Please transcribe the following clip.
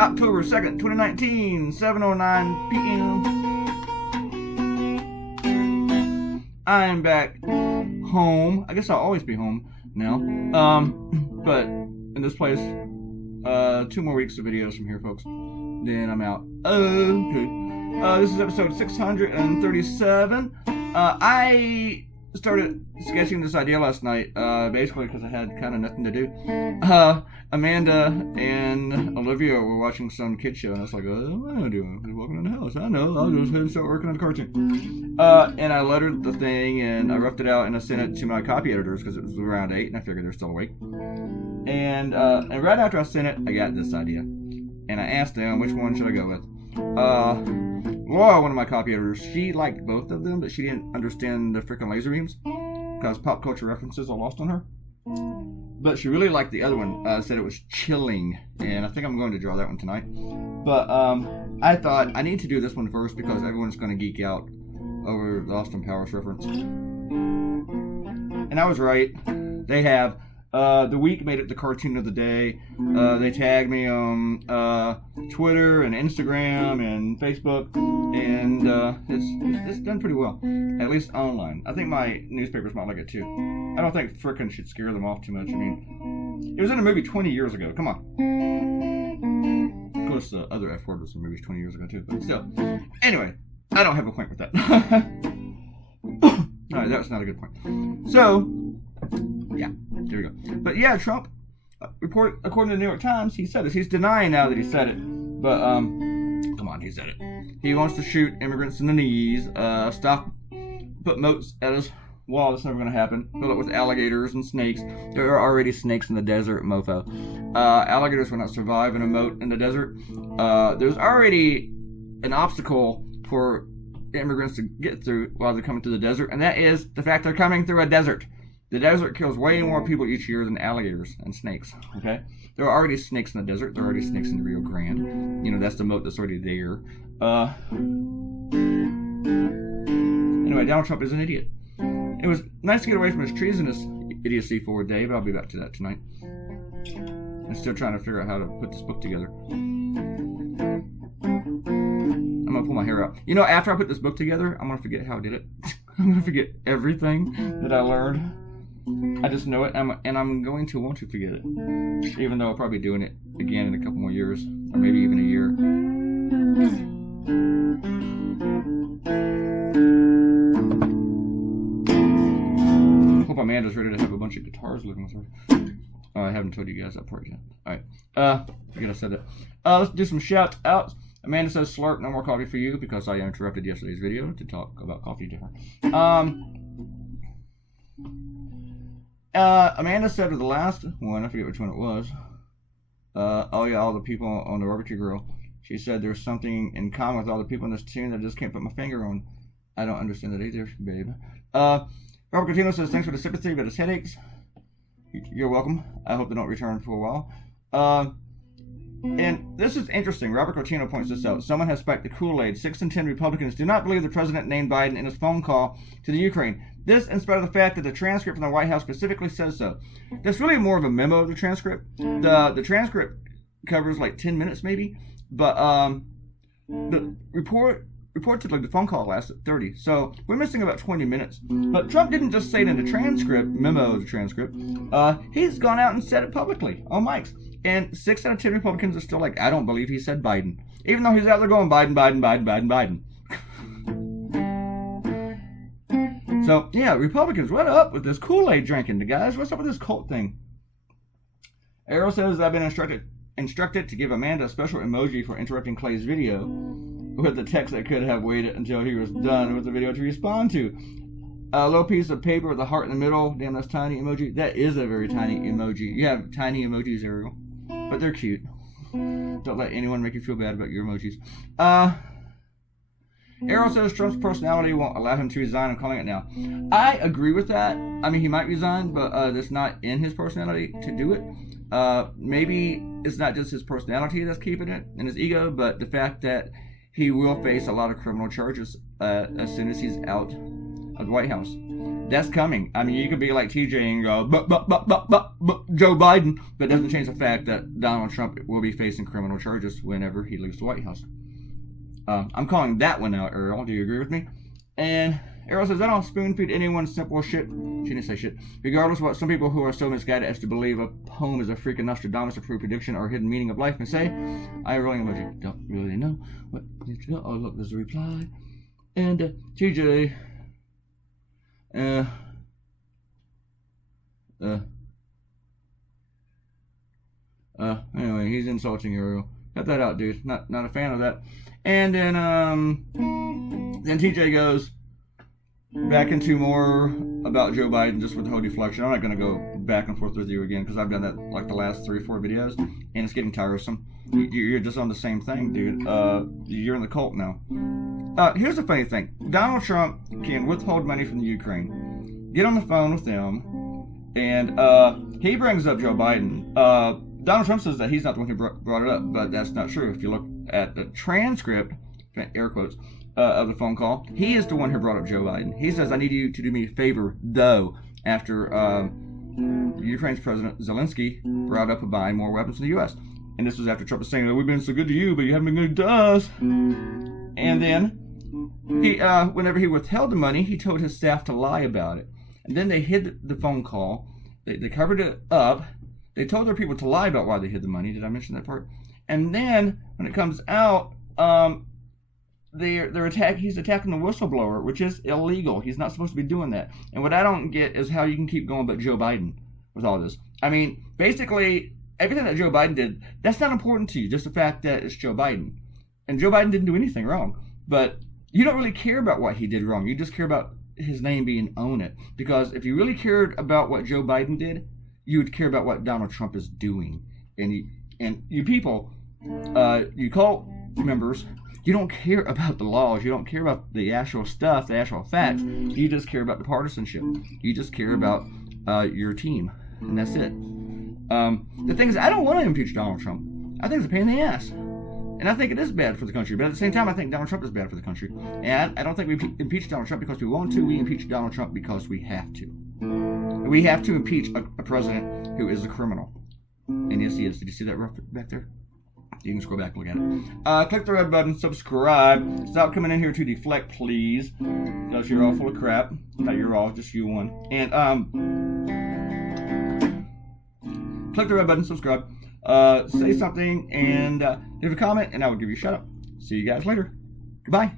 October 2nd, 2019, 7:09 p.m. I'm back home. I guess I'll always be home now. But in this place, 2 more weeks of videos from here, folks. Then I'm out. Okay. This is episode 637. I started sketching this idea last night, basically because I had kind of nothing to do. Amanda and Olivia were watching some kid show, and I was like, what am I doing? I'm walking in the house. I know, I'll just head and start working on the cartoon. And I lettered the thing, and I roughed it out, and I sent it to my copy editors, because it was around 8, and I figured they're still awake. And right after I sent it, I got this idea. And I asked them, which one should I go with? Laura, one of my copy editors, she liked both of them, but she didn't understand the Frickin Laser Beams, because pop culture references are lost on her. But she really liked the other one, said it was chilling, and I think I'm going to draw that one tonight. But I thought I need to do this one first because everyone's going to geek out over the Austin Powers reference. And I was right. They have. The week made it the cartoon of the day. They tagged me on Twitter and Instagram and Facebook, and it's done pretty well, at least online. I think my newspapers might like it too. I don't think frickin' should scare them off too much. I mean, it was in a movie 20 years ago. Come on. Of course, the other F word was in movies 20 years ago too, but still. Anyway, I don't have a point with that. No, that's not a good point. So, yeah, there we go. But yeah, Trump, according to the New York Times, he said this. He's denying now that he said it. But, come on, he said it. He wants to shoot immigrants in the knees, put moats at his wall. That's never going to happen. Fill it with alligators and snakes. There are already snakes in the desert, mofo. Alligators will not survive in a moat in the desert. There's already an obstacle for immigrants to get through while they're coming through the desert, and that is the fact they're coming through a desert. The desert kills way more people each year than alligators and snakes, okay? There are already snakes in the desert. There are already snakes in the Rio Grande. You know, that's the moat that's already there. Anyway, Donald Trump is an idiot. It was nice to get away from his treasonous idiocy for a day, but I'll be back to that tonight. I'm still trying to figure out how to put this book together. I'm going to pull my hair out. You know, after I put this book together, I'm going to forget how I did it. I'm going to forget everything that I learned. I just know it, and I'm going to want to forget it. Even though I'll probably be doing it again in a couple more years, or maybe even a year. Hope Amanda's ready to have a bunch of guitars living with her. I haven't told you guys that part yet. Alright, forget I said that. Let's do some shout outs. Amanda says, slurp, no more coffee for you, because I interrupted yesterday's video to talk about coffee to her. Amanda said with the last one, I forget which one it was, oh yeah, all the people on the barbecue grill, she said there's something in common with all the people in this tune that I just can't put my finger on. I don't understand that either, babe. Robert Cotino says, thanks for the sympathy, but it's headaches. You're welcome. I hope they don't return for a while. And this is interesting. Robert Cotino points this out. Someone has spiked the Kool-Aid. 6 in 10 Republicans do not believe the president named Biden in his phone call to the Ukraine. This in spite of the fact that the transcript from the White House specifically says so. That's really more of a memo of the transcript. The transcript covers like 10 minutes maybe, but the reportedly the phone call lasted 30. So we're missing about 20 minutes. But Trump didn't just say it in the transcript, memo of the transcript. He's gone out and said it publicly on mics. And 6 out of 10 Republicans are still like, I don't believe he said Biden. Even though he's out there going Biden, Biden, Biden, Biden, Biden. So, yeah, Republicans, what up with this Kool-Aid drinking, guys? What's up with this cult thing? Arrow says, I've been instructed to give Amanda a special emoji for interrupting Clay's video with the text that could have waited until he was done with the video to respond to. A little piece of paper with a heart in the middle. Damn, that's tiny emoji. That is a very tiny emoji. You have tiny emojis, Ariel. But they're cute. Don't let anyone make you feel bad about your emojis. Arrow says Trump's personality won't allow him to resign. I'm calling it now. I agree with that. I mean, he might resign, but that's not in his personality to do it. Maybe it's not just his personality that's keeping it and his ego, but the fact that he will face a lot of criminal charges as soon as he's out of the White House. That's coming. I mean, you could be like TJ and go, but Joe Biden, but it doesn't change the fact that Donald Trump will be facing criminal charges whenever he leaves the White House. I'm calling that one out, Ariel. Do you agree with me? And Ariel says, I don't spoon feed anyone simple shit. She didn't say shit. Regardless of what some people who are so misguided as to believe a poem is a freaking Nostradamus-approved prediction or hidden meaning of life may say, I really don't really know what. Oh, look, there's a reply. And TJ. Anyway, he's insulting Ariel. Cut that out, dude. Not a fan of that. And then TJ goes back into more about Joe Biden, just with the whole deflection. I'm not going to go back and forth with you again, because I've done that like the last 3 or 4 videos, and it's getting tiresome. You're just on the same thing, dude. You're in the cult now. Here's the funny thing. Donald Trump can withhold money from the Ukraine, get on the phone with them, and he brings up Joe Biden. Donald Trump says that he's not the one who brought it up, but that's not true. If you look at the transcript, air quotes, of the phone call, he is the one who brought up Joe Biden. He says, I need you to do me a favor, though, after Ukraine's President Zelensky brought up buying more weapons from the U.S. And this was after Trump was saying, oh, we've been so good to you, but you haven't been good to us. And then, he, whenever he withheld the money, he told his staff to lie about it. And then they hid the phone call. They covered it up. They told their people to lie about why they hid the money. Did I mention that part? And then, when it comes out, he's attacking the whistleblower, which is illegal. He's not supposed to be doing that. And what I don't get is how you can keep going about Joe Biden with all this. I mean, basically, everything that Joe Biden did, that's not important to you, just the fact that it's Joe Biden. And Joe Biden didn't do anything wrong. But you don't really care about what he did wrong. You just care about his name being on it. Because if you really cared about what Joe Biden did, you would care about what Donald Trump is doing. And you people, you cult members, you don't care about the laws. You don't care about the actual stuff, the actual facts. You just care about the partisanship. You just care about your team. And that's it. The thing is, I don't want to impeach Donald Trump. I think it's a pain in the ass. And I think it is bad for the country. But at the same time, I think Donald Trump is bad for the country. And I don't think we impeach Donald Trump because we want to. We impeach Donald Trump because we have to. We have to impeach a president who is a criminal. And yes, he is. Did you see that back there? You can scroll back and look at it. Click the red button, subscribe. Stop coming in here to deflect, please. Because you're all full of crap. Not you're all, just you one. And click the red button, subscribe. Say something and leave a comment, and I will give you a shout out. See you guys later. Goodbye.